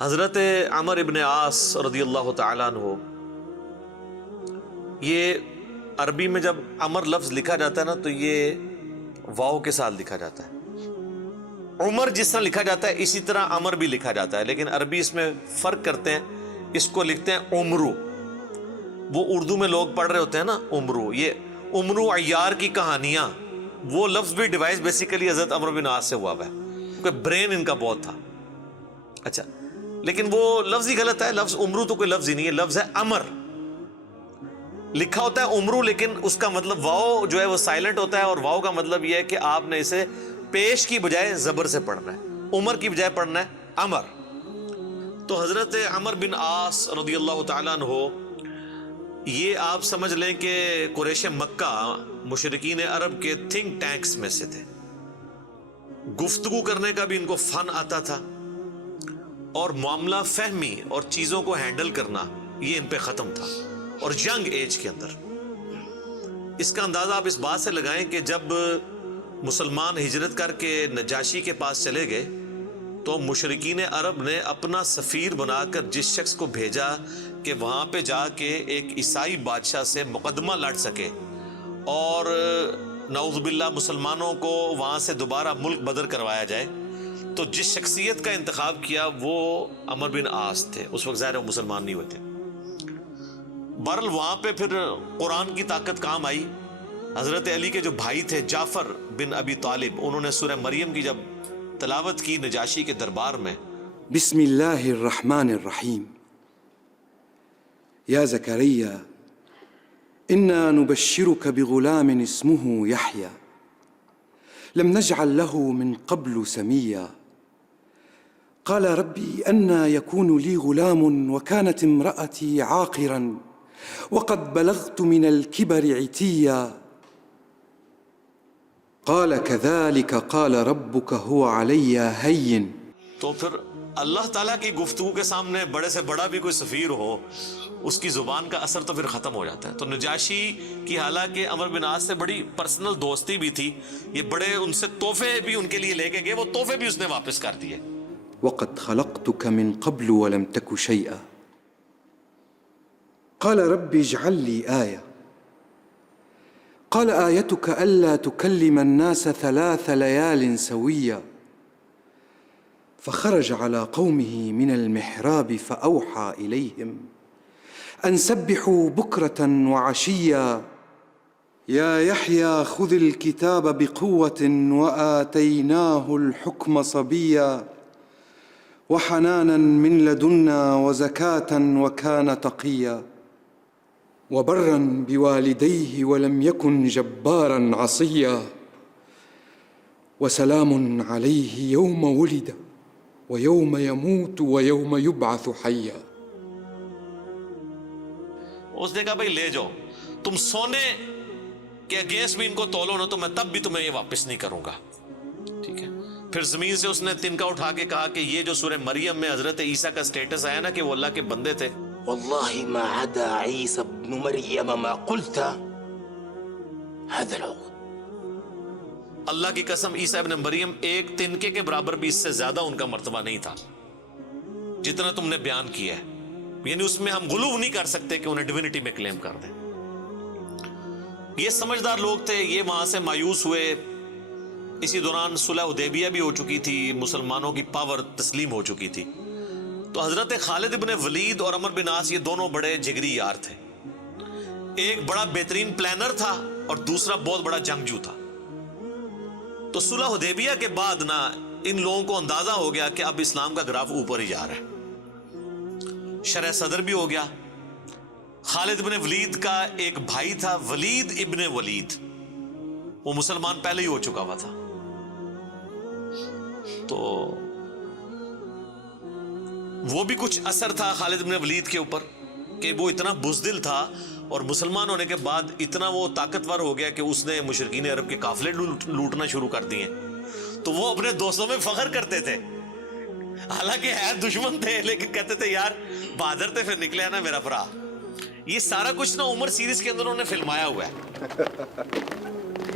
حضرت عمر ابن عاص رضی اللہ تعالیٰ عنہ، یہ عربی میں جب عمر لفظ لکھا جاتا ہے نا تو یہ واو کے ساتھ لکھا جاتا ہے۔ عمر جس طرح لکھا جاتا ہے اسی طرح عمر بھی لکھا جاتا ہے، لیکن عربی اس میں فرق کرتے ہیں، اس کو لکھتے ہیں عمرو۔ وہ اردو میں لوگ پڑھ رہے ہوتے ہیں نا عمرو، یہ عمرو عیار کی کہانیاں، وہ لفظ بھی ڈیوائس بیسیکلی حضرت عمر بن عاص سے ہوا ہے، کیونکہ برین ان کا بہت تھا۔ اچھا، لیکن وہ لفظ ہی غلط ہے، لفظ عمرو تو کوئی لفظ ہی نہیں ہے، لفظ ہے امر۔ لکھا ہوتا ہے عمرو لیکن اس کا مطلب واو جو ہے وہ سائلنٹ ہوتا ہے، اور واو کا مطلب یہ ہے کہ آپ نے اسے پیش کی بجائے زبر سے پڑھنا ہے، عمر کی بجائے پڑھنا ہے امر۔ تو حضرت عمر بن عاص رضی اللہ تعالیٰ عنہ، یہ آپ سمجھ لیں کہ قریش مکہ مشرکین عرب کے تھنک ٹینکس میں سے تھے۔ گفتگو کرنے کا بھی ان کو فن آتا تھا، اور معاملہ فہمی اور چیزوں کو ہینڈل کرنا یہ ان پہ ختم تھا، اور ینگ ایج کے اندر۔ اس کا اندازہ آپ اس بات سے لگائیں کہ جب مسلمان ہجرت کر کے نجاشی کے پاس چلے گئے تو مشرکین عرب نے اپنا سفیر بنا کر جس شخص کو بھیجا کہ وہاں پہ جا کے ایک عیسائی بادشاہ سے مقدمہ لڑ سکے اور نعوذ باللہ مسلمانوں کو وہاں سے دوبارہ ملک بدر کروایا جائے، تو جس شخصیت کا انتخاب کیا وہ عمر بن عاص تھے۔ اس وقت ظاہر وہ مسلمان نہیں ہوئے تھے۔ بہرحال وہاں پہ پھر قرآن کی طاقت کام آئی۔ حضرت علی کے جو بھائی تھے جعفر بن ابی طالب، انہوں نے سورہ مریم کی جب تلاوت کی نجاشی کے دربار میں، بسم اللہ الرحمن الرحیم، یا زکریا انا نبشرک بغلام اسمه یحیی لم نجعل له من قبل سمیا قال ربي أنى يكون لي غلام وكانت امرأتي عاقرا وقد بلغت من الكبر عتيا قال كذلك قال ربك هو علي هين۔ تو پھر اللہ تعالیٰ کی گفتگو کے سامنے بڑے سے بڑا بھی کوئی سفیر ہو، اس کی زبان کا اثر تو پھر ختم ہو جاتا ہے۔ تو نجاشی کی حالانکہ عمر بن عاص سے بڑی پرسنل دوستی بھی تھی، یہ بڑے ان سے تحفے بھی ان کے لیے لے کے گئے، وہ تحفے بھی اس نے واپس کر دیے۔ وقد خلقتك من قبل ولم تك شيئا قال رب اجعل لي آية قال آيتك ألا تكلم الناس 3 ليال سويا فخرج على قومه من المحراب فأوحى إليهم أن سبحوا بكرة وعشيا يا يحيى خذ الكتاب بقوة وآتيناه الحكم صبيا وحنانا من لدنا وزكاة وكان تقيا وبرا بوالديه ولم يكن جبارا عصيا وسلام عليه يوم ولد ويوم يموت ويوم يبعث حيا۔ اس نے کہا بھائی لے جاؤ، تم سونے کے اگینسٹ بھی ان کو تولو نا تو میں تب بھی تمہیں یہ واپس نہیں کروں گا، ٹھیک ہے۔ پھر زمین سے اس نے تنکا اٹھا کے کہا کہ یہ جو سورہ مریم میں حضرت عیسیٰ کا سٹیٹس آیا نا کہ وہ اللہ کے بندے تھے، والله ما عدا عيسى ابن مريم ما قلت هذا العقد۔ اللہ کی قسم عیسیٰ ابن مریم ایک تنکے کے برابر بھی اس سے زیادہ ان کا مرتبہ نہیں تھا جتنا تم نے بیان کیا ہے، یعنی اس میں ہم غلو نہیں کر سکتے کہ انہیں ڈیوینٹی میں کلیم کر دیں۔ یہ سمجھدار لوگ تھے، یہ وہاں سے مایوس ہوئے۔ اسی دوران صلح حدیبیہ بھی ہو چکی تھی، مسلمانوں کی پاور تسلیم ہو چکی تھی۔ تو حضرت خالد ابن ولید اور عمر بن عاص یہ دونوں بڑے جگری یار تھے۔ ایک بڑا بہترین پلانر تھا اور دوسرا بہت بڑا جنگجو تھا۔ تو صلح حدیبیہ کے بعد نا ان لوگوں کو اندازہ ہو گیا کہ اب اسلام کا گراف اوپر ہی جا رہا ہے، شرح صدر بھی ہو گیا۔ خالد ابن ولید کا ایک بھائی تھا ولید ابن ولید، وہ مسلمان پہلے ہی ہو چکا ہوا تھا۔ تو وہ بھی کچھ اثر تھا خالد بن ولید کے اوپر کہ وہ اتنا بزدل تھا، اور مسلمان ہونے کے بعد اتنا وہ طاقتور ہو گیا کہ اس نے مشرکین عرب کے قافلے لوٹنا شروع کر دیے۔ تو وہ اپنے دوستوں میں فخر کرتے تھے، حالانکہ ہے دشمن تھے لیکن کہتے تھے یار بہادر تھے، پھر نکلے نا میرا بھرا۔ یہ سارا کچھ نا عمر سیریز کے اندر انہوں نے فلمایا ہوا ہے۔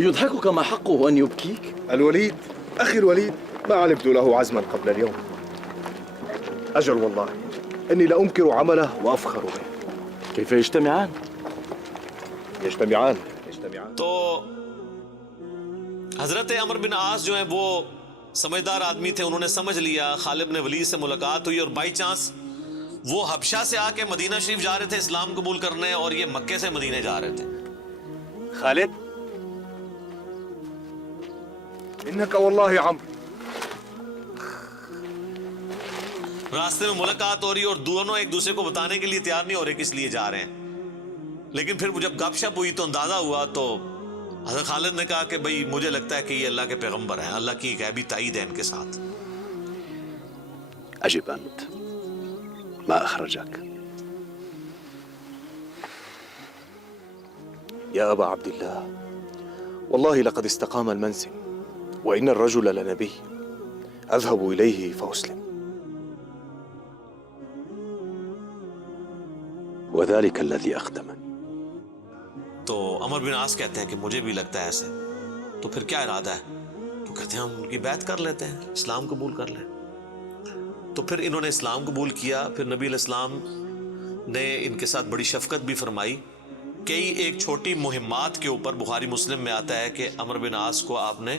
يضحكك ما حقه أن يبكيك؟ الوليد أخي الوليد ما علمت له عزما قبل اليوم. أجل والله إني لأنكر عمله وأفخر به. كيف يجتمعان؟ يجتمعان. تو حضرت عمر بن عاص جو ہیں وہ سمجھدار آدمی تھے، انہوں نے سمجھ لیا خالد بن ولید سے ملاقات ہوئی اور بائی چانس وہ حبشہ سے آ کے مدینہ شریف جا رہے تھے اسلام قبول کرنے، اور یہ مکے سے مدینہ جا رہے تھے. خالد إنك والله عمرو. راستے میں ملاقات ہو رہی اور دونوں ایک دوسرے کو بتانے کے لیے تیار نہیں ہو رہے کس لیے جا رہے ہیں. لیکن پھر جب گپ شپ ہوئی تو اندازہ ہوا، تو حضرت خالد نے کہا کہ بھئی مجھے لگتا ہے کہ یہ اللہ کے پیغمبر ہیں، اللہ کی ایک غیبی تائید ہے ان کے ساتھ. أجب أنت، ما أخرجك؟ يا أبا عبد الله والله لقد استقام المنسم وإن الرجل لنبي أذهب إليه فأسلم. وذلك الذي أخدمني. تو عمر بن عاص کہتے ہیں کہ مجھے بھی لگتا ہے ایسے. تو پھر کیا ارادہ ہے؟ تو کہتے ہیں ہم ان کی بیعت کر لیتے ہیں، اسلام قبول کر لیں. تو پھر انہوں نے اسلام قبول کیا. پھر نبی علیہ السلام نے ان کے ساتھ بڑی شفقت بھی فرمائی. کئی ایک چھوٹی مہمات کے اوپر بخاری مسلم میں آتا ہے کہ عمر بن عاص کو آپ نے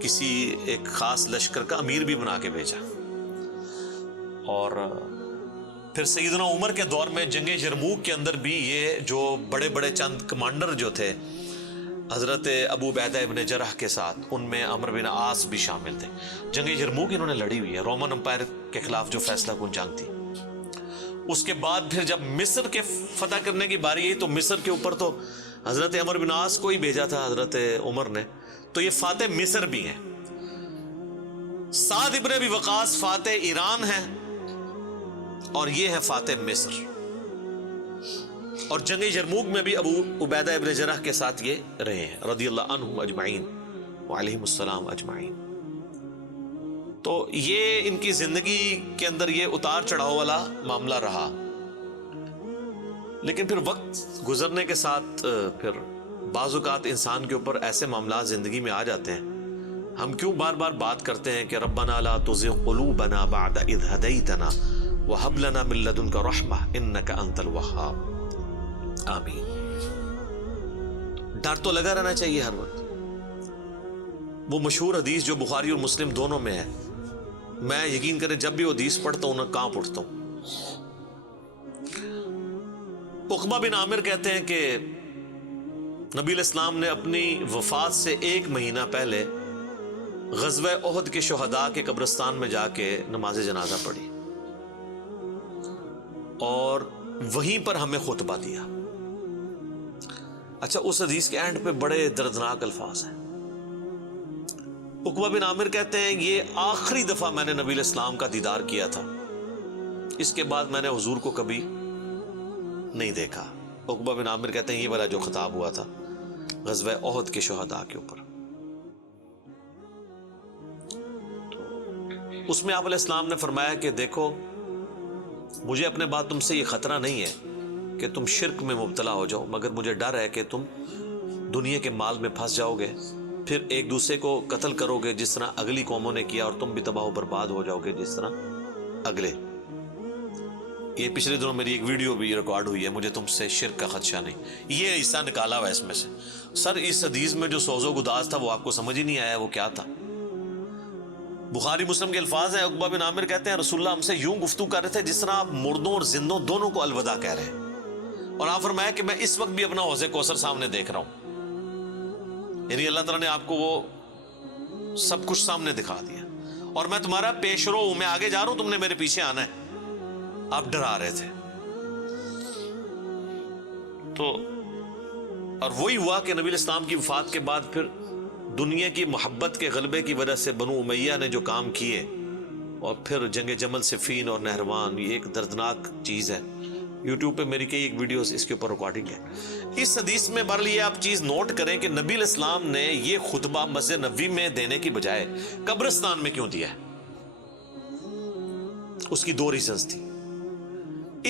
کسی ایک خاص لشکر کا امیر بھی بنا کے بھیجا. اور پھر سیدنا عمر کے دور میں جنگ یرموک کے اندر بھی یہ جو بڑے بڑے چند کمانڈر جو تھے حضرت ابو عبیدہ ابن جرح کے ساتھ، ان میں عمر بن عاص بھی شامل تھے. جنگ یرموک انہوں نے لڑی ہوئی ہے، رومن امپائر کے خلاف جو فیصلہ کن جنگ تھی. اس کے بعد پھر جب مصر کے فتح کرنے کی باری آئی تو مصر کے اوپر تو حضرت عمر بن عاص کو ہی بھیجا تھا حضرت عمر نے. تو یہ فاتح مصر بھی ہیں. سعد ابن ابی وقاص فاتح ایران ہیں اور یہ ہے فاتح مصر. اور جنگ یرموک میں بھی ابو عبیدہ ابن جرح کے ساتھ یہ رہے ہیں رضی اللہ عنہم اجمعین وعلیہم السلام اجمعین. تو یہ ان کی زندگی کے اندر یہ اتار چڑھاؤ والا معاملہ رہا. لیکن پھر وقت گزرنے کے ساتھ پھر بعض اوقات انسان کے اوپر ایسے معاملات زندگی میں آ جاتے ہیں. ہم کیوں بار بار بات کرتے ہیں کہ ربنا لا تزغ قلوبنا بعد اذ ہدیتنا وہب لنا من لدنک رحمہ انک انت الوہاب. آمین. ڈر تو لگا رہنا چاہیے ہر وقت. وہ مشہور حدیث جو بخاری اور مسلم دونوں میں ہے، میں یقین کریں جب بھی وہ حدیث پڑھتا ہوں نہ کانپ اٹھتا ہوں. عقبہ بن عامر کہتے ہیں کہ نبی علیہ السلام نے اپنی وفات سے 1 مہینہ پہلے غزوہ احد کے شہداء کے قبرستان میں جا کے نماز جنازہ پڑھی اور وہیں پر ہمیں خطبہ دیا. اچھا، اس حدیث کے اینڈ پہ بڑے دردناک الفاظ ہیں. عقبہ بن عامر کہتے ہیں یہ آخری دفعہ میں نے نبی علیہ السلام کا دیدار کیا تھا، اس کے بعد میں نے حضور کو کبھی نہیں دیکھا. عقبہ بن عامر کہتے ہیں یہ والا جو خطاب ہوا تھا غزوہ احد کے شہداء کے اوپر، اس میں آپ علیہ السلام نے فرمایا کہ دیکھو مجھے اپنے بعد تم سے یہ خطرہ نہیں ہے کہ تم شرک میں مبتلا ہو جاؤ، مگر مجھے ڈر ہے کہ تم دنیا کے مال میں پھنس جاؤ گے، پھر ایک دوسرے کو قتل کرو گے جس طرح اگلی قوموں نے کیا، اور تم بھی تباہ و برباد ہو جاؤ گے جس طرح اگلے. یہ پچھلے دنوں میری ایک ویڈیو بھی ریکارڈ ہوئی ہے، مجھے تم سے شرک کا خدشہ نہیں، یہ حصہ نکالا ہوا ہے اس میں سے. سر اس حدیث میں جو سوز و گداز تھا وہ آپ کو سمجھ ہی نہیں آیا وہ کیا تھا. بخاری مسلم کے الفاظ ہیں. عقبہ بن عامر کہتے ہیں رسول اللہ ہم سے یوں گفتگو کر رہے تھے جس طرح آپ مردوں اور زندوں دونوں کو الوداع کہہ رہے ہیں، اور آپ فرمایا کہ میں اس وقت بھی اپنا حوض کوثر سامنے دیکھ رہا ہوں. یعنی اللہ تعالیٰ نے آپ کو وہ سب کچھ سامنے دکھا دیا، اور میں تمہارا پیش رو ہوں، میں آگے جا رہا ہوں، تم نے میرے پیچھے آنا ہے. آپ ڈرا رہے تھے. تو اور وہی ہوا کہ نبی علیہ السلام کی وفات کے بعد پھر دنیا کی محبت کے غلبے کی وجہ سے بنو امیہ نے جو کام کیے، اور پھر جنگ جمل صفین اور نہروان، یہ ایک دردناک چیز ہے. یوٹیوب پہ میری کئی ایک ویڈیوز اس کے اوپر ریکارڈنگ ہے. اس حدیث میں بہرحال یہ آپ چیز نوٹ کریں کہ نبی علیہ السلام نے یہ خطبہ مسجد نبوی میں دینے کی بجائے قبرستان میں کیوں دیا ہے؟ اس کی 2 ریزنز تھی.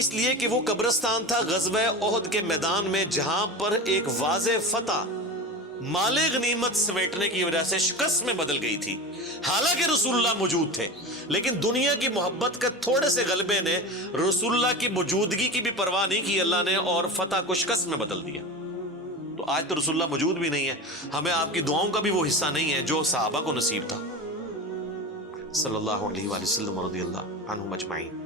اس لیے کہ وہ قبرستان تھا غزوہ احد کے میدان میں، جہاں پر ایک واضح فتح مال غنیمت سمیٹنے کی وجہ سے شکست میں بدل گئی تھی. حالانکہ رسول اللہ موجود تھے، لیکن دنیا کی محبت کا تھوڑے سے غلبے نے رسول اللہ کی موجودگی کی بھی پرواہ نہیں کی اللہ نے، اور فتح کو شکست میں بدل دیا۔ تو آج تو رسول اللہ موجود بھی نہیں ہے، ہمیں آپ کی دعاؤں کا بھی وہ حصہ نہیں ہے جو صحابہ کو نصیب تھا صلی اللہ علیہ وآلہ وسلم رضی اللہ عنہم اجمعین۔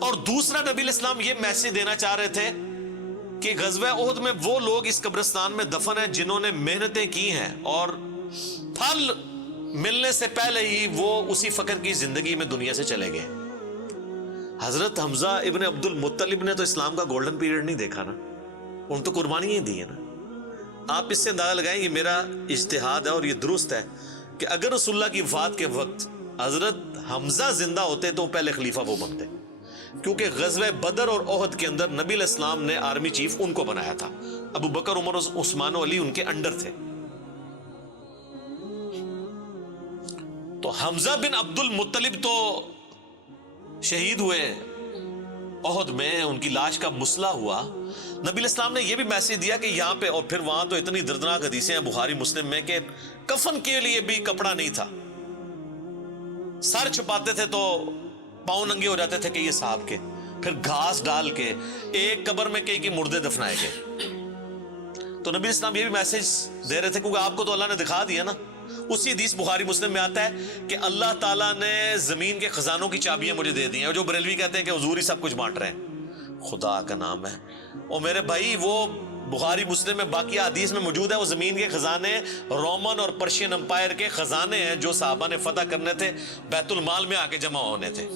اور دوسرا نبی الاسلام یہ میسج دینا چاہ رہے تھے کہ غزوہ احد میں وہ لوگ اس قبرستان میں دفن ہیں جنہوں نے محنتیں کی ہیں اور پھل ملنے سے پہلے ہی وہ اسی فقر کی زندگی میں دنیا سے چلے گئے۔ حضرت حمزہ ابن عبد المطلب نے تو اسلام کا گولڈن پیریڈ نہیں دیکھا نا، ان تو قربانیاں دی ہیں نا۔ آپ اس سے اندازہ لگائیں، یہ میرا اجتہاد ہے اور یہ درست ہے کہ اگر رسول اللہ کی وفات کے وقت حضرت حمزہ زندہ ہوتے تو پہلے خلیفہ وہ بنتے، کیونکہ غزوہ بدر اور احد کے اندر نبی علیہ السلام نے آرمی چیف ان کو بنایا تھا، ابو بکر عمر عثمان و علی ان کے انڈر تھے۔ تو حمزہ بن عبد المطلب تو شہید ہوئے احد میں، ان کی لاش کا مسئلہ ہوا۔ نبی علیہ السلام نے یہ بھی میسج دیا کہ یہاں پہ، اور پھر وہاں تو اتنی دردناک حدیثیں ہیں بخاری مسلم میں کہ کفن کے لیے بھی کپڑا نہیں تھا، سر چھپاتے تھے تو پاؤں ننگے ہو جاتے تھے کہ یہ صاحب کے، پھر گھاس ڈال کے ایک قبر میں کئی مردے دفنائے گئے۔ تو نبی اسلام یہ بھی میسج دے رہے تھے کیونکہ آپ کو تو اللہ نے دکھا دیا نا۔ اسی حدیث بخاری مسلم میں آتا ہے کہ اللہ تعالیٰ نے زمین کے خزانوں کی چابیاں مجھے دے دی ہیں، اور جو بریلوی کہتے ہیں کہ حضور ہی سب کچھ بانٹ رہے ہیں، خدا کا نام ہے۔ اور میرے بھائی وہ بخاری مسلم میں باقی حدیث میں موجود ہے، وہ زمین کے خزانے رومن اور پرشین امپائر کے خزانے ہیں جو صحابہ نے فتح کرنے تھے، بیت المال میں آ کے جمع ہونے تھے۔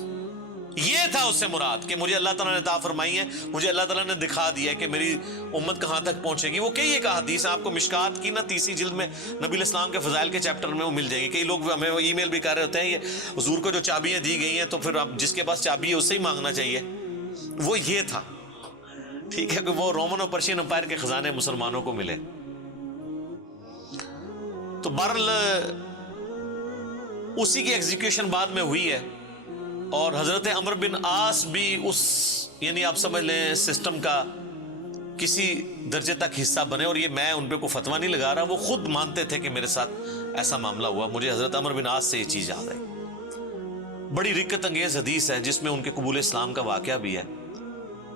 یہ تھا اس سے مراد کہ مجھے اللہ تعالیٰ نے عطا فرمائی ہے، مجھے اللہ تعالیٰ نے دکھا دیا ہے کہ میری امت کہاں تک پہنچے گی۔ وہ کئی ایک حدیث آپ کو مشکات کی نا 30 جلد میں نبی علیہ السلام کے فضائل کے چیپٹر میں وہ مل جائے گی۔ کئی لوگ ہمیں ای میل بھی کر رہے ہوتے ہیں یہ حضور کو جو چابیاں دی گئی ہیں تو پھر اب جس کے پاس چابی ہے اس سے ہی مانگنا چاہیے۔ وہ یہ تھا، ٹھیک ہے، کہ وہ رومن اور پرشین امپائر کے خزانے مسلمانوں کو ملے۔ تو بہرحال اسی کی ایگزیکیوشن بعد میں ہوئی ہے، اور حضرت عمر بن عاص بھی اس، یعنی آپ سمجھ لیں سسٹم کا کسی درجے تک حصہ بنے، اور یہ میں ان پہ کوئی فتویٰ نہیں لگا رہا، وہ خود مانتے تھے کہ میرے ساتھ ایسا معاملہ ہوا۔ مجھے حضرت عمر بن عاص سے یہ چیز یاد آئی، بڑی رکت انگیز حدیث ہے جس میں ان کے قبول اسلام کا واقعہ بھی ہے۔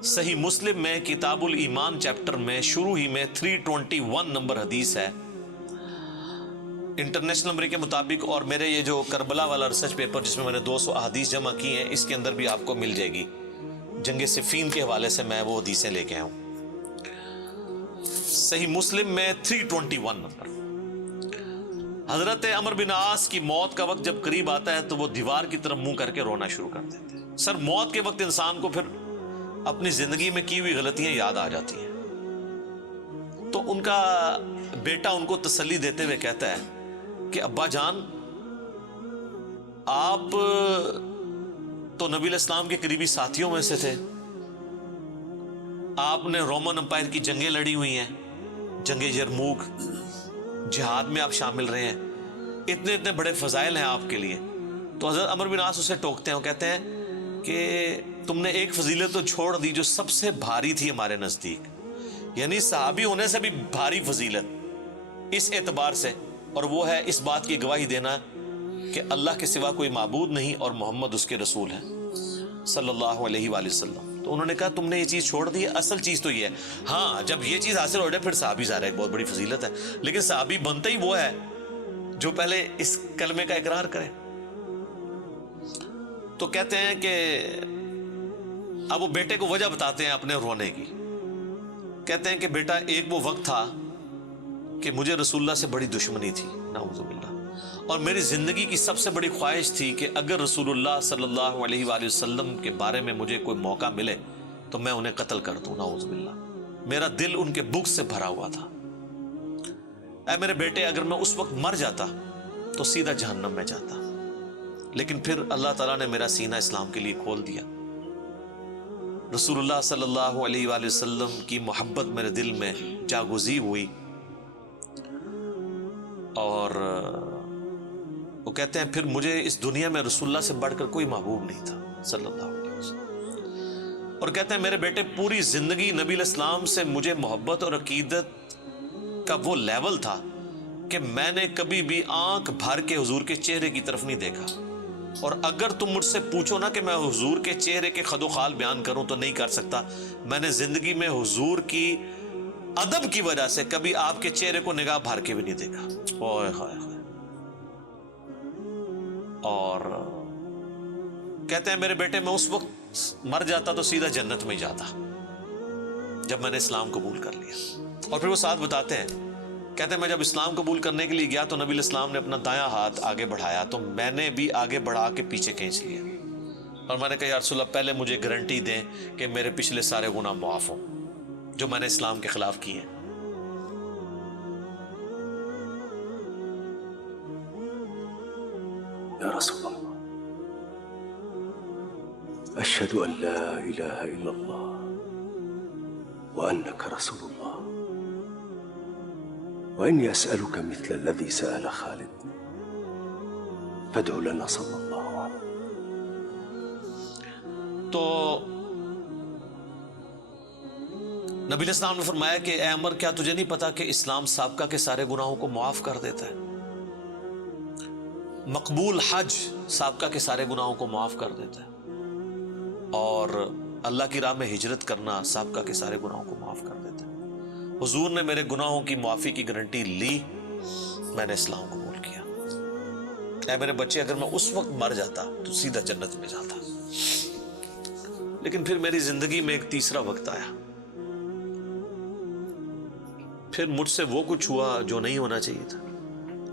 صحیح مسلم میں کتاب الایمان چیپٹر میں شروع ہی میں 321 نمبر حدیث ہے، انٹرنیشنل نمبر کے مطابق، اور میرے یہ جو کربلا والا ریسرچ پیپر جس میں میں نے 200 احادیث جمع کی ہیں اس کے اندر بھی آپ کو مل جائے گی۔ جنگ صفین کے حوالے سے میں وہ حدیثیں لے کے آیا ہوں۔ صحیح مسلم میں 321 نمبر۔ حضرت عمر بن عاص کی موت کا وقت جب قریب آتا ہے تو وہ دیوار کی طرف منہ کر کے رونا شروع کر دیتے ہیں۔ سر موت کے وقت انسان کو پھر اپنی زندگی میں کی ہوئی غلطیاں یاد آ جاتی ہیں۔ تو ان کا بیٹا ان کو تسلی دیتے ہوئے کہتا ہے کہ ابا جان، آپ تو نبی علیہ السلام کے قریبی ساتھیوں میں سے تھے، آپ نے رومن امپائر کی جنگیں لڑی ہوئی ہیں، جنگ یرموک، جہاد میں آپ شامل رہے ہیں، اتنے اتنے بڑے فضائل ہیں آپ کے لیے۔ تو حضرت عمر بن عاص اسے ٹوکتے ہیں، وہ کہتے ہیں کہ تم نے ایک فضیلت تو چھوڑ دی جو سب سے بھاری تھی ہمارے نزدیک، یعنی صحابی ہونے سے بھی بھاری فضیلت اس اعتبار سے، اور وہ ہے اس بات کی گواہی دینا کہ اللہ کے سوا کوئی معبود نہیں اور محمد اس کے رسول ہیں صلی اللہ علیہ وآلہ وسلم۔ تو انہوں نے کہا تم نے یہ چیز چھوڑ دی ہے، اصل چیز تو یہ ہے، ہاں جب یہ چیز حاصل ہو جائے پھر صحابی ظاہر ہے ایک بہت بڑی فضیلت ہے، لیکن صحابی بنتا ہی وہ ہے جو پہلے اس کلمے کا اقرار کرے۔ تو کہتے ہیں کہ اب وہ بیٹے کو وجہ بتاتے ہیں اپنے رونے کی، کہتے ہیں کہ بیٹا ایک وہ وقت تھا کہ مجھے رسول اللہ سے بڑی دشمنی تھی، نعوذ باللہ، اور میری زندگی کی سب سے بڑی خواہش تھی کہ اگر رسول اللہ صلی اللہ علیہ وآلہ وسلم کے بارے میں مجھے کوئی موقع ملے تو میں انہیں قتل کر دوں، نعوذ باللہ۔ میرا دل ان کے بغض سے بھرا ہوا تھا۔ اے میرے بیٹے، اگر میں اس وقت مر جاتا تو سیدھا جہنم میں جاتا، لیکن پھر اللہ تعالیٰ نے میرا سینہ اسلام کے لیے کھول دیا، رسول اللہ صلی اللہ علیہ وآلہ وسلم کی محبت میرے دل میں جاگزی ہوئی، اور وہ کہتے ہیں پھر مجھے اس دنیا میں رسول اللہ سے بڑھ کر کوئی محبوب نہیں تھا صلی اللہ علیہ وسلم۔ اور کہتے ہیں میرے بیٹے پوری زندگی نبی علیہ السلام سے مجھے محبت اور عقیدت کا وہ لیول تھا کہ میں نے کبھی بھی آنکھ بھر کے حضور کے چہرے کی طرف نہیں دیکھا، اور اگر تم مجھ سے پوچھو نا کہ میں حضور کے چہرے کے خد و خال بیان کروں تو نہیں کر سکتا. میں نے زندگی میں حضور کی ادب کی وجہ سے کبھی آپ کے چہرے کو نگاہ بھر کے بھی نہیں دیکھا. اوئے ہوئے ہوئے. اور کہتے ہیں میرے بیٹے میں اس وقت مر جاتا تو سیدھا جنت میں ہی جاتا جب میں نے اسلام قبول کر لیا. اور پھر وہ ساتھ بتاتے ہیں, کہتے ہیں میں جب اسلام قبول کرنے کے لیے گیا تو نبی الاسلام نے اپنا دایاں ہاتھ آگے بڑھایا تو میں نے بھی آگے بڑھا کے پیچھے کھینچ لیا, اور میں نے کہا یا رسول اللہ پہلے مجھے گارنٹی دیں کہ میرے پچھلے سارے گناہ معاف ہوں جو میں نے اسلام کے خلاف کیے ہیں. يا رسول الله أشهد أن لا إله إلا الله وأنك رسول الله وإني أسألك مثل الذي سأل خالد فادع لنا صلى الله عليه. تو نبی الاسلام نے فرمایا کہ اے عمر کیا تجھے نہیں پتا کہ اسلام سابقہ کے سارے گناہوں کو معاف کر دیتا ہے, مقبول حج سابقہ کے سارے گناہوں کو معاف کر دیتا ہے, اور اللہ کی راہ میں ہجرت کرنا سابقہ کے سارے گناہوں کو معاف کر دیتا ہے. حضور نے میرے گناہوں کی معافی کی گارنٹی لی, میں نے اسلام قبول کیا. اے میرے بچے اگر میں اس وقت مر جاتا تو سیدھا جنت میں جاتا. لیکن پھر میری زندگی میں ایک تیسرا وقت آیا, پھر مجھ سے وہ کچھ ہوا جو نہیں ہونا چاہیے تھا.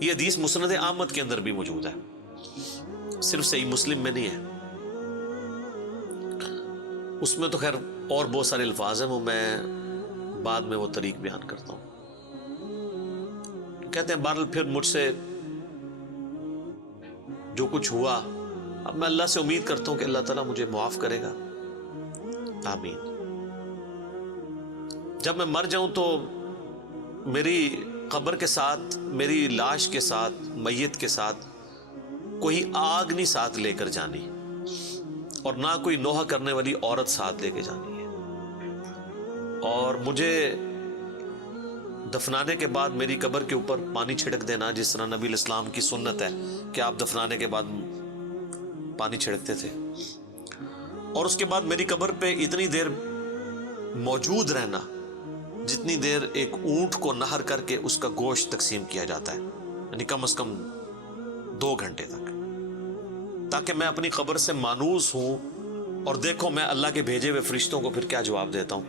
یہ حدیث مسند احمد کے اندر بھی موجود ہے, صرف صحیح مسلم میں نہیں ہے. اس میں تو خیر اور بہت سارے الفاظ ہیں, وہ میں بعد میں وہ طریق بیان کرتا ہوں. کہتے ہیں بہرحال پھر مجھ سے جو کچھ ہوا, اب میں اللہ سے امید کرتا ہوں کہ اللہ تعالیٰ مجھے معاف کرے گا, آمین. جب میں مر جاؤں تو میری قبر کے ساتھ, میری لاش کے ساتھ, میت کے ساتھ کوئی آگ نہیں ساتھ لے کر جانی, اور نہ کوئی نوحہ کرنے والی عورت ساتھ لے کے جانی ہے. اور مجھے دفنانے کے بعد میری قبر کے اوپر پانی چھڑک دینا, جس طرح نبی الاسلام کی سنت ہے کہ آپ دفنانے کے بعد پانی چھڑکتے تھے. اور اس کے بعد میری قبر پہ اتنی دیر موجود رہنا جتنی دیر ایک اونٹ کو نہر کر کے اس کا گوشت تقسیم کیا جاتا ہے, یعنی کم از کم 2 گھنٹے تک, تاکہ میں اپنی قبر سے مانوس ہوں اور دیکھو میں اللہ کے بھیجے ہوئے فرشتوں کو پھر کیا جواب دیتا ہوں.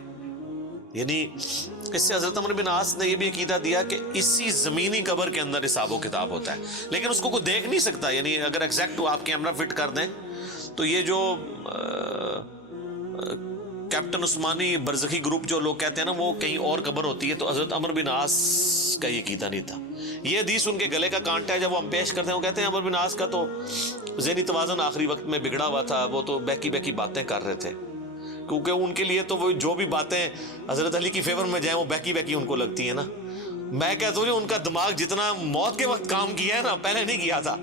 یعنی اس سے حضرت عمر بن عاص نے یہ بھی عقیدہ دیا کہ اسی زمینی قبر کے اندر حساب و کتاب ہوتا ہے, لیکن اس کو کوئی دیکھ نہیں سکتا. یعنی اگر ایگزیکٹ آپ کیمرہ فٹ کر دیں تو یہ جو کیپٹن عثمانی برزخی گروپ جو لوگ کہتے ہیں نا وہ کہیں اور قبر ہوتی ہے, تو حضرت عمر بن عاص کا یہ عقیدہ نہیں تھا. یہ حدیث ان کے گلے کا کانٹا ہے, جب وہ ہم پیش کرتے ہیں وہ کہتے ہیں عمر بن عاص کا تو ذہنی توازن آخری وقت میں بگڑا ہوا تھا, وہ تو بہکی بہکی باتیں کر رہے تھے, کیونکہ ان کے لیے تو وہ جو بھی باتیں حضرت علی کی فیور میں جائیں وہ بہکی بہکی ان کو لگتی ہیں نا. میں کہتا ہوں ان کا دماغ جتنا موت کے وقت کام کیا ہے نا پہلے نہیں کیا تھا,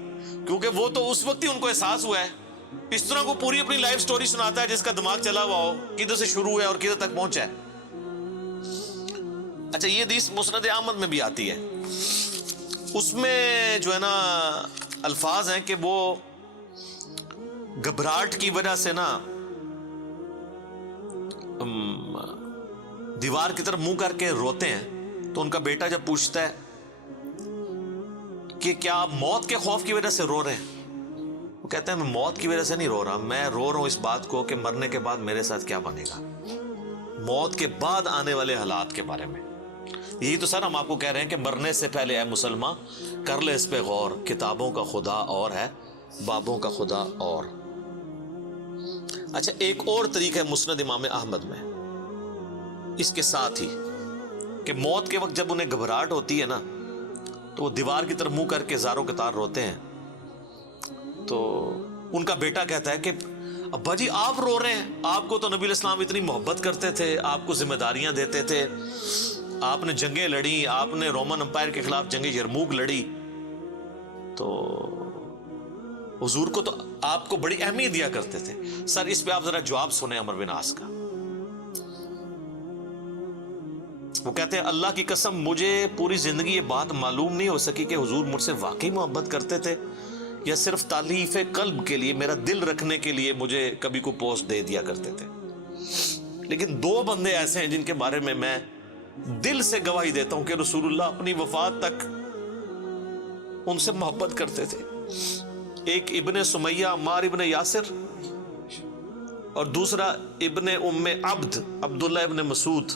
کیونکہ وہ تو اس وقت ہی ان کو احساس ہوا ہے. اس طرح کو پوری اپنی لائف سٹوری سناتا ہے جس کا دماغ چلا ہوا ہو, کدھر سے شروع ہے اور کدھر تک پہنچا ہے. اچھا یہ حدیث مسند احمد میں بھی آتی ہے, اس میں جو ہے نا الفاظ ہیں کہ وہ گھبراہٹ کی وجہ سے نا دیوار کی طرف منہ کر کے روتے ہیں. تو ان کا بیٹا جب پوچھتا ہے کہ کیا آپ موت کے خوف کی وجہ سے رو رہے ہیں, وہ کہتے ہیں میں موت کی وجہ سے نہیں رو رہا, میں رو رہا ہوں اس بات کو کہ مرنے کے بعد میرے ساتھ کیا بنے گا, موت کے بعد آنے والے حالات کے بارے میں. یہی تو سر ہم آپ کو کہہ رہے ہیں کہ مرنے سے پہلے اے مسلمان کر لے اس پہ غور, کتابوں کا خدا اور ہے, بابوں کا خدا اور. اچھا ایک اور طریقہ ہے مسند امام احمد میں اس کے ساتھ ہی کہ موت کے وقت جب انہیں گھبراہٹ ہوتی ہے نا تو وہ دیوار کی طرف منہ کر کے زاروں قطار روتے ہیں. تو ان کا بیٹا کہتا ہے کہ ابا جی آپ رو رہے ہیں, آپ کو تو نبی الاسلام اتنی محبت کرتے تھے, آپ کو ذمہ داریاں دیتے تھے, آپ نے جنگیں لڑی, آپ نے رومن امپائر کے خلاف جنگ یرموک لڑی, تو حضور کو تو آپ کو بڑی اہمیت دیا کرتے تھے. سر اس پہ آپ ذرا جواب سنیں عمر بن عاص کا. وہ کہتے ہیں اللہ کی قسم مجھے پوری زندگی یہ بات معلوم نہیں ہو سکی کہ حضور مجھ سے واقعی محبت کرتے تھے یا صرف تالیف قلب کے لیے، میرا دل رکھنے کے لیے مجھے کبھی کو پوسٹ دے دیا کرتے تھے. لیکن 2 بندے ایسے ہیں جن کے بارے میں دل سے گواہی دیتا ہوں کہ رسول اللہ اپنی وفات تک ان سے محبت کرتے تھے. ایک ابن سمیہ عمار ابن یاسر، اور دوسرا ابن ام عبد عبداللہ ابن مسعود.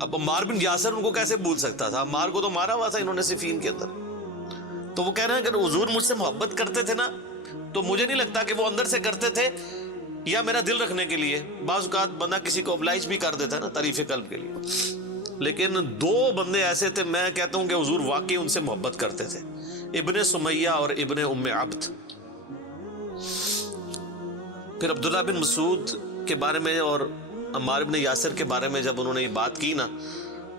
اب عمار بن یاسر ان کو کیسے بھول سکتا تھا؟ عمار کو تو مارا ہوا تھا انہوں نے صفین کے اندر. تو وہ کہہ رہے ہیں کہ حضور مجھ سے محبت کرتے تھے نا، تو مجھے نہیں لگتا کہ وہ اندر سے کرتے تھے یا میرا دل رکھنے کے لیے. بعض اوقات بندہ کسی کو oblige بھی کر دیتا ہے نا تعریف قلب کے لیے. لیکن 2 بندے ایسے تھے، میں کہتا ہوں کہ حضور واقعی ان سے محبت کرتے تھے، ابن سمیہ اور ابن ام عبد. پھر عبداللہ بن مسعود کے بارے میں اور عمار بن یاسر کے بارے میں جب انہوں نے یہ بات کی نا،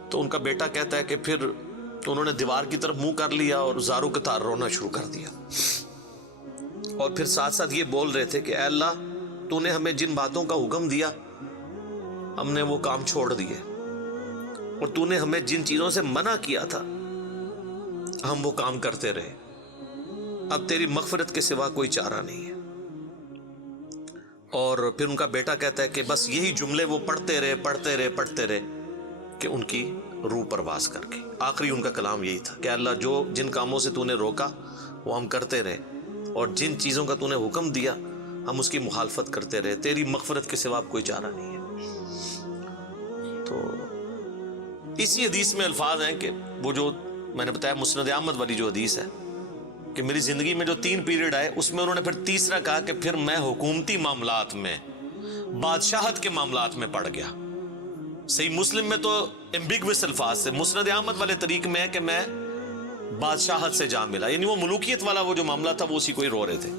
تو ان کا بیٹا کہتا ہے کہ پھر انہوں نے دیوار کی طرف منہ کر لیا اور زاروں کے تار رونا شروع کر دیا. اور پھر ساتھ ساتھ یہ بول رہے تھے کہ اے اللہ، تو نے ہمیں جن باتوں کا حکم دیا ہم نے وہ کام چھوڑ دیے، اور تو نے ہمیں جن چیزوں سے منع کیا تھا ہم وہ کام کرتے رہے. اب تیری مغفرت کے سوا کوئی چارہ نہیں ہے. اور پھر ان کا بیٹا کہتا ہے کہ بس یہی جملے وہ پڑھتے رہے کہ ان کی روح پرواز کر گئی. آخری ان کا کلام یہی تھا کہ اللہ، جو جن کاموں سے تو نے روکا وہ ہم کرتے رہے، اور جن چیزوں کا تو نے حکم دیا ہم اس کی مخالفت کرتے رہے. تیری مغفرت کے سوا کوئی چارہ نہیں ہے. تو اسی حدیث میں الفاظ ہیں کہ وہ جو میں نے بتایا مسند احمد والی جو حدیث ہے کہ میری زندگی میں جو 3 پیریڈ آئے، اس میں انہوں نے پھر تیسرا کہا کہ پھر میں حکومتی معاملات میں، بادشاہت کے معاملات میں پڑ گیا. صحیح مسلم میں تو ایمبیگوس الفاظ سے، مسند احمد والے طریق میں ہے کہ میں بادشاہت سے جا ملا، یعنی وہ ملوکیت والا وہ جو معاملہ تھا وہ اسی کو ہی رو رہے تھے.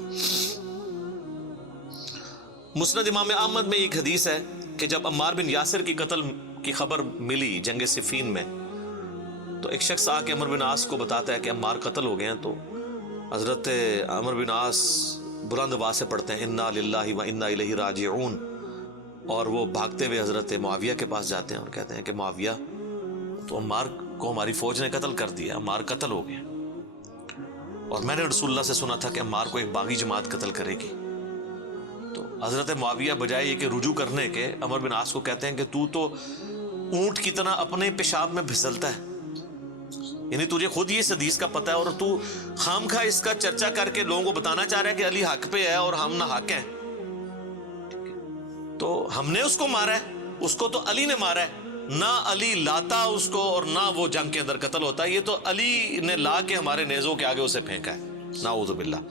مسند امام احمد میں ایک حدیث ہے کہ جب عمار بن یاسر کی قتل کی خبر ملی جنگ صفین میں، تو ایک شخص آ کے عمر بن عاص کو بتاتا ہے کہ عمار قتل ہو گئے ہیں. تو حضرت عمر بن عاص بلند آواز سے پڑھتے ہیں انا للہ و انا الیہ راجعون، اور وہ بھاگتے ہوئے حضرت معاویہ کے پاس جاتے ہیں اور کہتے ہیں کہ معاویہ، تو عمار کو ہماری فوج نے قتل کر دیا، عمار قتل ہو گئے، اور میں نے رسول اللہ سے سنا تھا کہ عمار کو ایک باغی جماعت قتل کرے گی. تو حضرت معاویہ بجائے یہ کہ رجوع کرنے کے، عمر بن عاص کو کہتے ہیں کہ تو اونٹ کی طرح اپنے پیشاب میں پھسلتا ہے، یعنی تجھے خود یہ اس حدیث کا پتہ ہے اور تو خام خواہ اس کا چرچا کر کے لوگوں کو بتانا چاہ رہا ہے کہ علی حق پہ ہے اور ہم نہ حق ہیں. تو ہم نے اس کو مارا ہے، اس کو تو علی نے مارا ہے، نہ علی لاتا اس کو اور نہ وہ جنگ کے اندر قتل ہوتا ہے، یہ تو علی نے لا کے ہمارے نیزوں کے آگے اسے پھینکا ہے. نعوذ باللہ،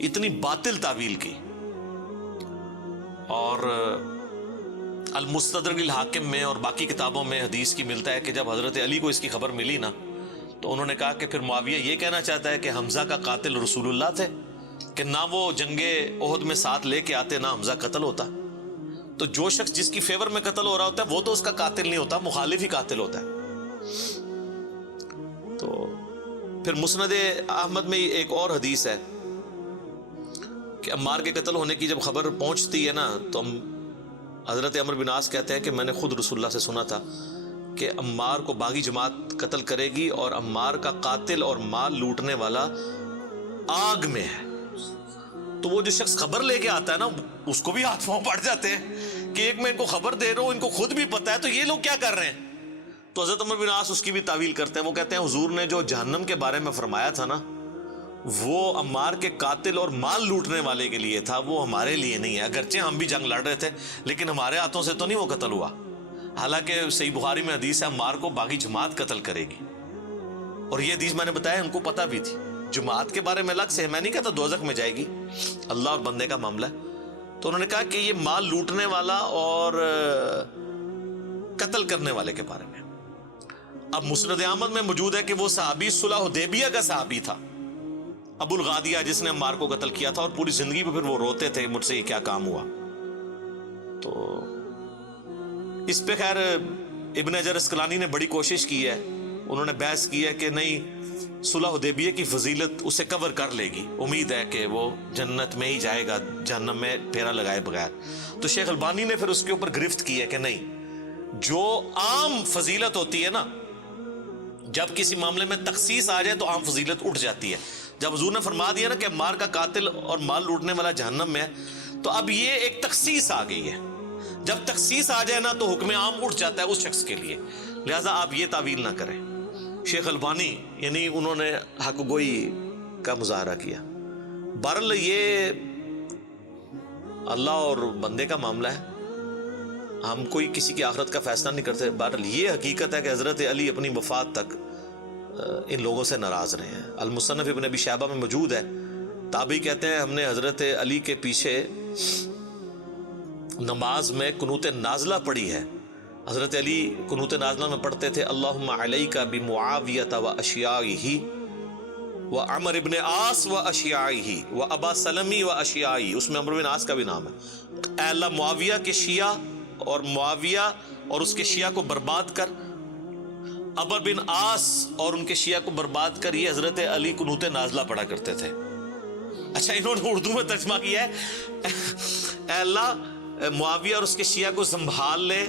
اتنی باطل تعویل کی. اور المستدرک الحاکم میں اور باقی کتابوں میں حدیث کی ملتا ہے کہ جب حضرت علی کو اس کی خبر ملی نا، تو انہوں نے کہا کہ پھر معاویہ یہ کہنا چاہتا ہے کہ حمزہ کا قاتل رسول اللہ تھے، کہ نہ وہ جنگ احد میں ساتھ لے کے آتے نہ حمزہ قتل ہوتا. تو جو شخص جس کی فیور میں قتل ہو رہا ہوتا ہے وہ تو اس کا قاتل نہیں ہوتا، مخالف ہی قاتل ہوتا ہے. تو پھر مسند احمد میں ایک اور حدیث ہے کہ عمار کے قتل ہونے کی جب خبر پہنچتی ہے نا، تو حضرت عمر بن عاص کہتے ہیں کہ میں نے خود رسول اللہ سے سنا تھا کہ عمار کو باغی جماعت قتل کرے گی اور عمار کا قاتل اور مال لوٹنے والا آگ میں ہے. تو وہ جو شخص خبر لے کے آتا ہے نا، اس کو بھی ہاتھ پاؤں پڑ جاتے ہیں کہ ایک میں ان کو خبر دے رہا ہوں، ان کو خود بھی پتا ہے، تو یہ لوگ کیا کر رہے ہیں. تو حضرت عمر بن عاص اس کی بھی تعویل کرتے ہیں. وہ کہتے ہیں حضور نے جو جہنم کے بارے میں فرمایا تھا نا، وہ عمار کے قاتل اور مال لوٹنے والے کے لیے تھا، وہ ہمارے لیے نہیں ہے. اگرچہ ہم بھی جنگ لڑ رہے تھے لیکن ہمارے ہاتھوں سے تو نہیں وہ قتل ہوا. حالانکہ صحیح بخاری میں حدیث ہے عمار کو باغی جماعت قتل کرے گی، اور یہ حدیث میں نے بتایا ان کو پتہ بھی تھی. جماعت کے بارے میں الگ سے ہے، میں نہیں کہتا دوزخ میں جائے گی، اللہ اور بندے کا معاملہ ہے. تو انہوں نے کہا کہ یہ مال لوٹنے والا اور قتل کرنے والے کے بارے میں. اب مسند احمد میں موجود ہے کہ وہ صحابی صلح حدیبیہ کا صحابی تھا، ابو الغادیہ، جس نے عمار کو قتل کیا تھا، اور پوری زندگی پہ پھر وہ روتے تھے مجھ سے یہ کیا کام ہوا. تو اس پہ خیر ابن حجر اسقلانی نے بڑی کوشش کی ہے، انہوں نے بحث کی ہے کہ نہیں، صلح حدیبیہ کی فضیلت اسے کور کر لے گی، امید ہے کہ وہ جنت میں ہی جائے گا جہنم میں پھیرا لگائے بغیر. تو شیخ البانی نے پھر اس کے اوپر گرفت کی ہے کہ نہیں، جو عام فضیلت ہوتی ہے نا، جب کسی معاملے میں تخصیص آ جائے تو عام فضیلت اٹھ جاتی ہے. جب حضور نے فرما دیا نا کہ مار کا قاتل اور مال لوٹنے والا جہنم میں ہے، تو اب یہ ایک تخصیص آ گئی ہے. جب تخصیص آ جائے نا تو حکم عام اٹھ جاتا ہے اس شخص کے لیے. لہٰذا آپ یہ تعویل نہ کریں. شیخ البانی یعنی انہوں نے حق گوئی کا مظاہرہ کیا. بہرحال یہ اللہ اور بندے کا معاملہ ہے، ہم کوئی کسی کی آخرت کا فیصلہ نہیں کرتے. بہرحال یہ حقیقت ہے کہ حضرت علی اپنی وفات تک ان لوگوں سے ناراض رہے ہیں. المصنف ابن ابی شیبہ میں موجود ہے. تابعی کہتے ہیں ہم نے حضرت علی کے پیچھے نماز میں قنوت نازلہ پڑھی ہے. حضرت علی قنوت نازلہ میں پڑھتے تھے اللہم علیک بمعاویۃ و اشیائہ و عمر ابن عاص و اشیائہ و ابا سلمی و اشیائہ. اس میں عمر بن عاص کا بھی نام ہے. اے اللہ معاویہ کے شیعہ اور معاویہ اور اس کے شیعہ کو برباد کر، عمر بن عاص اور ان کے شیعہ کو برباد کر. یہ حضرت علی قنوت نازلہ پڑھا کرتے تھے. اچھا انہوں نے اردو میں ترجمہ کیا ہے اے اللہ معاویہ اور اس کے شیعہ کو سنبھال لے.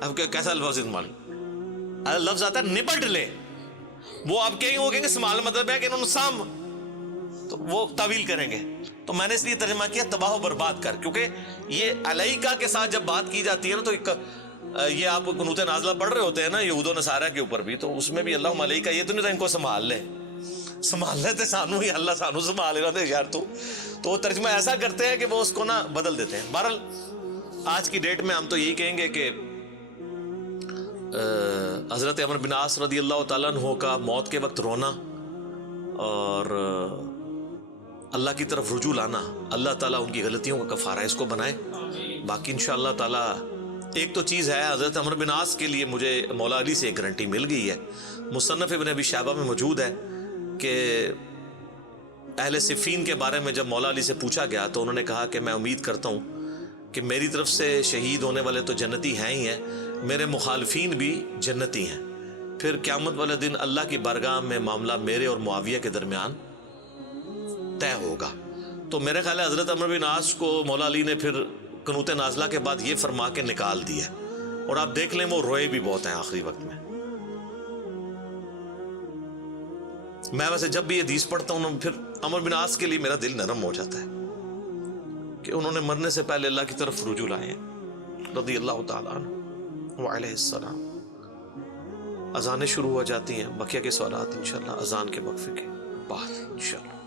اب کیسا لفظ لفظ آتا ہے نبٹ لے. وہ آپ کہیں گے سنبھال مطلب ہے کہ انہوں نے سام، تو وہ تعویل کریں گے. تو میں نے اس لیے ترجمہ کیا تباہ و برباد کر، کیونکہ یہ علیکہ کے ساتھ جب بات کی جاتی ہے نا تو یہ آپ قنوت نازلہ پڑھ رہے ہوتے ہیں نا یہود و نصارہ کے اوپر بھی، تو اس میں بھی اللہم علیکہ یہ تو نہیں تھا ان کو سنبھال لے. سنبھال لیتے سانو ہی اللہ سانو سنبھال لینا تھے یار. تو وہ ترجمہ ایسا کرتے ہیں کہ وہ اس کو نا بدل دیتے ہیں. بہرحال آج کی ڈیٹ میں ہم تو یہی کہیں گے کہ حضرت عمر بن عاص رضی اللہ تعالیٰ عنہ کا موت کے وقت رونا اور اللہ کی طرف رجوع لانا، اللہ تعالیٰ ان کی غلطیوں کا کفارہ اس کو بنائے. باقی انشاءاللہ تعالیٰ ایک تو چیز ہے حضرت عمر بن عاص کے لیے مجھے مولا علی سے ایک گارنٹی مل گئی ہے. مصنف ابن ابی شیبہ میں موجود ہے کہ اہل صفین کے بارے میں جب مولا علی سے پوچھا گیا تو انہوں نے کہا کہ میں امید کرتا ہوں کہ میری طرف سے شہید ہونے والے تو جنتی ہیں ہی ہیں، میرے مخالفین بھی جنتی ہیں. پھر قیامت والے دن اللہ کی بارگاہ میں معاملہ میرے اور معاویہ کے درمیان طے ہوگا. تو میرے خیال ہے حضرت عمر بن عاص کو مولا علی نے پھر قنوت نازلہ کے بعد یہ فرما کے نکال دیا، اور آپ دیکھ لیں وہ روئے بھی بہت ہیں آخری وقت میں. میں ویسے جب بھی یہ حدیث پڑھتا ہوں پھر عمر بن عاص کے لیے میرا دل نرم ہو جاتا ہے کہ انہوں نے مرنے سے پہلے اللہ کی طرف رجوع لائے ہیں رضی اللہ تعالیٰ عنہ وعلیہ السلام. اذانیں شروع ہو جاتی ہیں، بقیہ کے سوالات انشاءاللہ اذان کے وقفے کے بعد انشاءاللہ.